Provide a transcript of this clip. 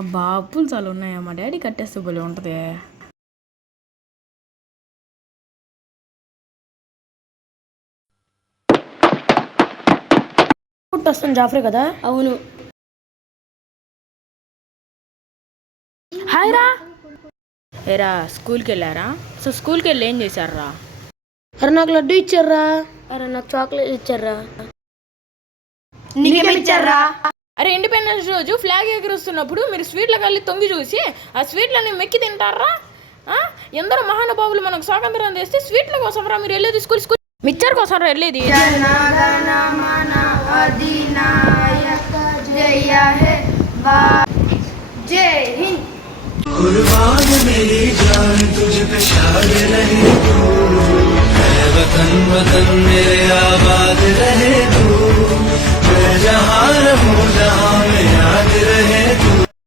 అబ్బా అప్పులు చాలా ఉన్నాయా? మా డాడీ కట్టేస్తే భలే ఉంటుంది. వస్తాను జాఫ్రీ కదా. అవును. హాయ్ రా. ఏరా స్కూల్కి వెళ్ళారా? సో స్కూల్కి వెళ్ళి ఏం చేశారా? అరే నాకు లడ్డు ఇచ్చారా. అరే నాకు చాక్లెట్ ఇచ్చారా. నీకేమిచ్చారా? అరే ఇండిపెండెన్స్ రోజు ఫ్లాగ్ ఎగురుస్తున్నప్పుడు మీరు స్వీట్లకు వెళ్ళి తొంగి చూసి ఆ స్వీట్లని మెక్కి తింటారా? ఎందరో మహానుభావులు మనకు స్వాతంత్రం చేస్తే స్వీట్ల కోసం రా మీరు వెళ్ళేది. స్కూల్ స్కూల్ మిక్చర్ కోసం రా వెళ్ళేది. कुर्बान मेरी जान तुझ पे शाद रहे तू, है वतन वतन मेरे आबाद रहे तू, मैं जहाँ रहूँ जहाँ में याद रहे तू।